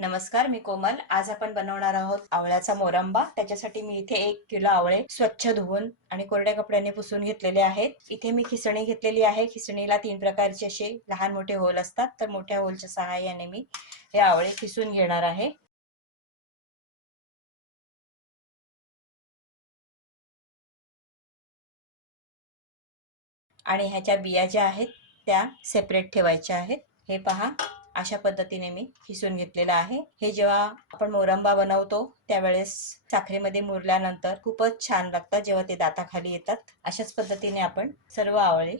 नमस्कार, मी कोमल. आज आपण बनवणार आहोत आवळ्याचा मोरंबा. त्याच्यासाठी मी इथे 1 किलो आवळे स्वच्छ धुवून आणि कोरड्या कपड्याने पुसून घेतलेले आहेत. इथे मी खिसणी घेतलेली आहे. खिसणीला 3 प्रकारचे असे लहान मोठे होल असतात, तर मोठ्या होलच्या सहाय्याने मी हे आवळे खिसून घेणार आहे. आणि ह्याच्या बिया ज्या आहेत त्या सेपरेट ठेवायच्या आहेत. हे पहा, अशा पद्धतीने मी खिसून घेतलेलं आहे. हे जेव्हा आपण मोरंबा बनवतो त्यावेळेस साखरेमध्ये मुरल्यानंतर खूपच छान लागतं जेव्हा ते दाताखाली येतात. अशाच पद्धतीने आपण सर्व आवळे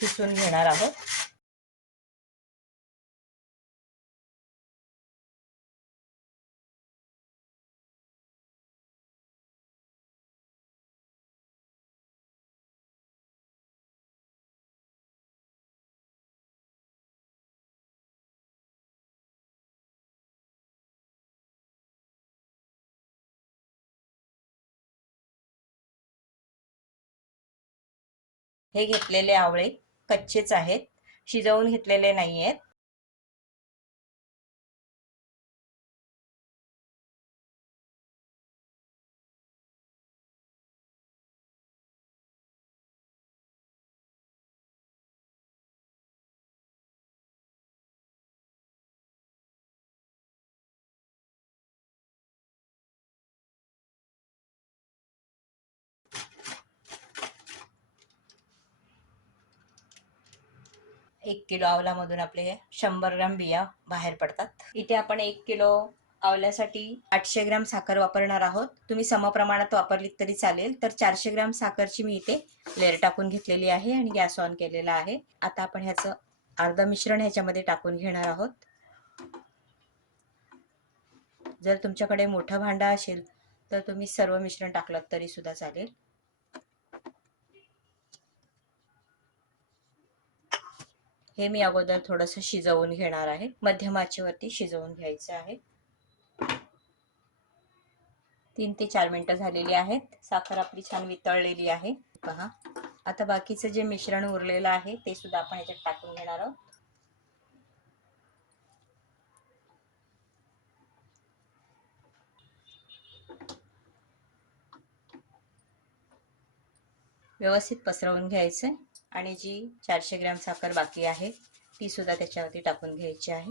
खिसून घेणार आहोत. हे घेतलेले आवळे कच्चेच आहेत, शिजवून घेतलेले नाहीयेत. एक किलो आवलामधून आपले 100 ग्राम बिया बाहेर पडतात. इथे आपण 1 किलो आवल्यासाठी 800 ग्राम साखर वापरणार आहोत. तुम्ही समप्रमाणात वापरलीत तरी चालेल. तर 400 ग्राम साखरची मी इथे लेअर टाकून घेतलेली आहे आणि गॅस ऑन केलेला आहे. आता आपण ह्याचं अर्ध मिश्रण ह्याच्यामध्ये टाकून घेणार आहोत. जर तुमच्याकडे मोठं भांडं असेल तर तुम्ही सर्व मिश्रण टाकलं तरी सुद्धा चालेल. हे मी अगोदर थोडंसं शिजवून घेणार आहे. मध्यम आचेवरती शिजवून घ्यायचं आहे. 3 ते 4 मिनिटं झालेली आहेत. साखर आपली छान वितळलेली आहे. पहा, आता बाकीचं जे मिश्रण उरलेलं आहे ते सुद्धा आपण याच्यात टाकून घेणार आहोत. व्यवस्थित पसरवून घ्यायचं आणि जी 400 ग्राम साखर बाकी आहे ती सुद्धा त्याच्यावरती टाकून घ्यायची आहे.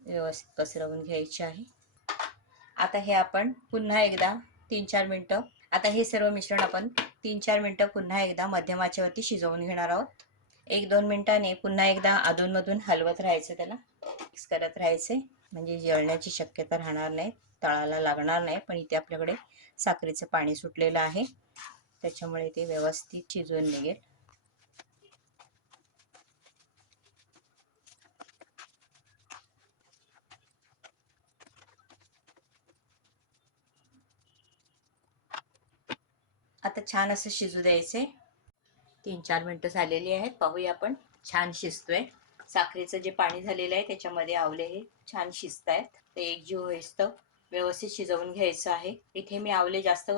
व्यवस्थित पसरवून घ्यायची आहे. आता हे आपण पुन्हा एकदा 3-4 मिनिटं आता हे सर्व मिश्रण आपण 3-4 मिनिटं पुन्हा एकदा मध्यम आचेवरती शिजवून घेणार आहोत. 1-2 मिनिटांनी पुन्हा एकदा अधूनमधून हलवत राहायचं, त्याला मिक्स करत राहायचे, म्हणजे जळण्याची शक्यता राहणार नाही, तळाला लागणार नाही. पण इथे आपल्याकडे साखरेचं पाणी सुटलेलं आहे त्याच्यामुळे ते व्यवस्थित शिजून निघेल. आता छान असं शिजू द्यायचे. 3-4 मिनिटं झालेली आहेत. पाहूया आपण. छान शिजतोय. साखरेचं जे पाणी झालेलं आहे त्याच्यामध्ये आवले हे छान शिजत आहेत. ते एकजीव होईस्तव व्यवस्थित शिजवून घ्यायचं आहे. इथे मी आवले जास्त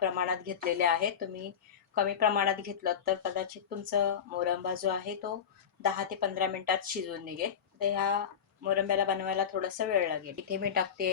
प्रमाणात घेतलेले आहेत. तुम्ही कमी प्रमाणात घेतलं तर कदाचित तुमचं मोरंबा जो आहे तो 10 ते 15 मिनिटात शिजून निघेल. तर ह्या मोरंब्याला बनवायला थोडासा वेळ लागेल. इथे मी टाकते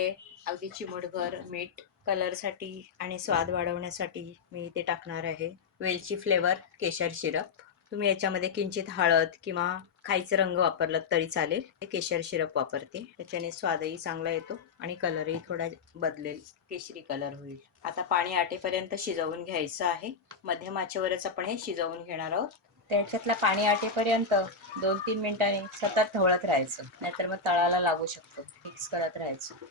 अगदी चिमूटभर मीठ. कलरसाठी आणि स्वाद वाढवण्यासाठी मी इथे टाकणार आहे वेलची फ्लेवर केशर सिरप. तुम्ही याच्यामध्ये किंचित हळद किंवा खायचा रंग वापरलात तरी चालेल. हे केशर सिरप वापरते, त्याच्याने स्वादही चांगला येतो आणि कलरही थोडा बदलेल, केशरी कलर होईल. आता पाणी आटेपर्यंत शिजवून घ्यायचं आहे. मध्यम आचेवरच आपण हे शिजवून घेणार आहोत. त्याच्यातलं पाणी आटेपर्यंत 2-3 मिनिटांनी सतत ढवळत राहायचं, नाहीतर मग तळाला लागू शकतो. मिक्स करत राहायचं.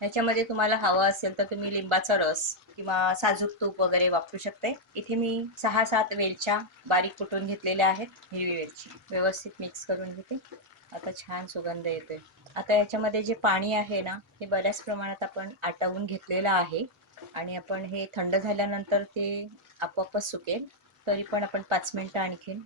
ह्याच्यामध्ये तुम्हाला हवं असेल तर तुम्ही लिंबाचा रस किंवा साजूक तूप वगैरे वापरू शकते. इथे मी 6-7 वेलच्या बारीक कुटून घेतलेल्या आहेत. हिरवी वेलची व्यवस्थित मिक्स करून घेते. आता छान सुगंध येतोय. आता याच्यामध्ये जे पाणी आहे ना, हे बऱ्याच प्रमाणात आपण आटवून घेतलेलं आहे आणि आपण हे थंड झाल्यानंतर ते आपोआपच सुकेल. तरी पण आपण 5 मिनिटं आणखीन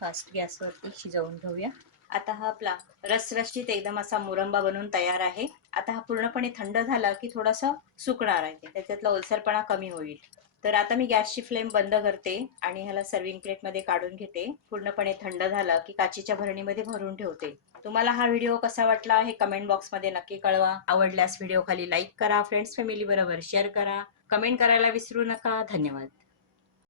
फास्ट गॅसवरती शिजवून घेऊया. आता हा आपला रसरशीत एकदम असा मुरंबा बनून तयार आहे. आता हा पूर्णपणे थंड झाला की थोडासा सुकणार आहे, त्याच्यातला ओलसरपणा कमी होईल. तर आता मी गॅसची फ्लेम बंद करते आणि ह्याला सर्विंग प्लेटमध्ये काढून घेते. पूर्णपणे थंड झाला की काचेच्या भरणीमध्ये भरून ठेवते. तुम्हाला हा व्हिडिओ कसा वाटला हे कमेंट बॉक्समध्ये नक्की कळवा. आवडल्यास व्हिडिओ खाली लाईक करा, फ्रेंड्स फॅमिली बरोबर शेअर करा, कमेंट करायला विसरू नका. धन्यवाद.